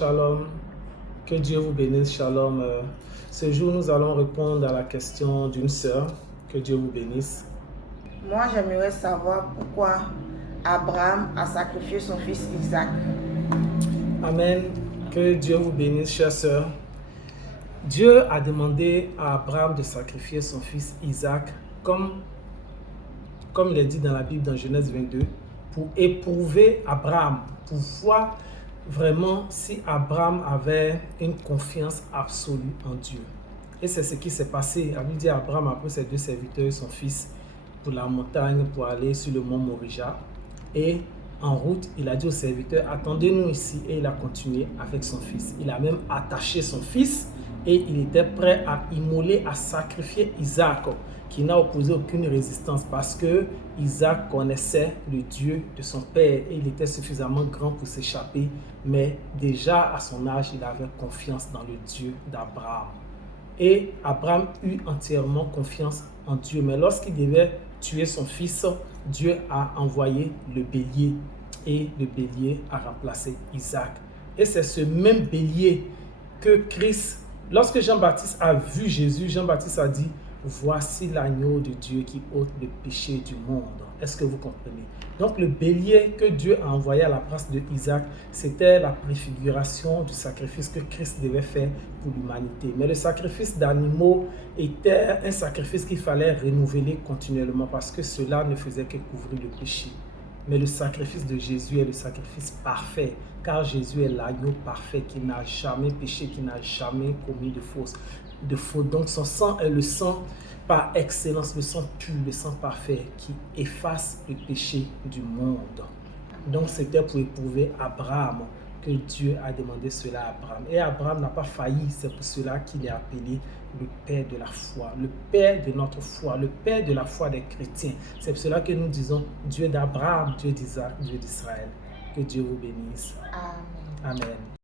Shalom, que Dieu vous bénisse, Shalom. Ce jour, nous allons répondre à la question d'une sœur. Que Dieu vous bénisse. Moi, j'aimerais savoir pourquoi Abraham a sacrifié son fils Isaac. Amen. Que Dieu vous bénisse, chère sœur. Dieu a demandé à Abraham de sacrifier son fils Isaac, comme il est dit dans la Bible, dans Genèse 22, pour éprouver Abraham, pour voir vraiment si Abraham avait une confiance absolue en Dieu. Et c'est ce qui s'est passé. La Bible dit à Abraham, après ses deux serviteurs et son fils, pour la montagne, pour aller sur le mont Morija. Et en route, il a dit aux serviteurs, attendez-nous ici. Et il a continué avec son fils. Il a même attaché son fils et il était prêt à immoler, à sacrifier Isaac, qui n'a opposé aucune résistance parce que Isaac connaissait le Dieu de son père et il était suffisamment grand pour s'échapper. Mais déjà à son âge, il avait confiance dans le Dieu d'Abraham. Et Abraham eut entièrement confiance en Dieu. Mais lorsqu'il devait tuer son fils, Dieu a envoyé le bélier. Et le bélier a remplacé Isaac. Et c'est ce même bélier que Christ, lorsque Jean-Baptiste a vu Jésus, Jean-Baptiste a dit, voici l'agneau de Dieu qui ôte le péché du monde. Est-ce que vous comprenez? Donc le bélier que Dieu a envoyé à la place de Isaac, c'était la préfiguration du sacrifice que Christ devait faire pour l'humanité. Mais le sacrifice d'animaux était un sacrifice qu'il fallait renouveler continuellement parce que cela ne faisait que couvrir le péché. Mais le sacrifice de Jésus est le sacrifice parfait, car Jésus est l'agneau parfait qui n'a jamais péché, qui n'a jamais commis de faute. Donc son sang est le sang par excellence, le sang pur, le sang parfait qui efface le péché du monde. Donc c'était pour éprouver Abraham que Dieu a demandé cela à Abraham. Et Abraham n'a pas failli, c'est pour cela qu'il est appelé le Père de la foi, le Père de notre foi, le Père de la foi des chrétiens. C'est pour cela que nous disons Dieu d'Abraham, Dieu d'Isaac, Dieu d'Israël. Que Dieu vous bénisse. Amen. Amen.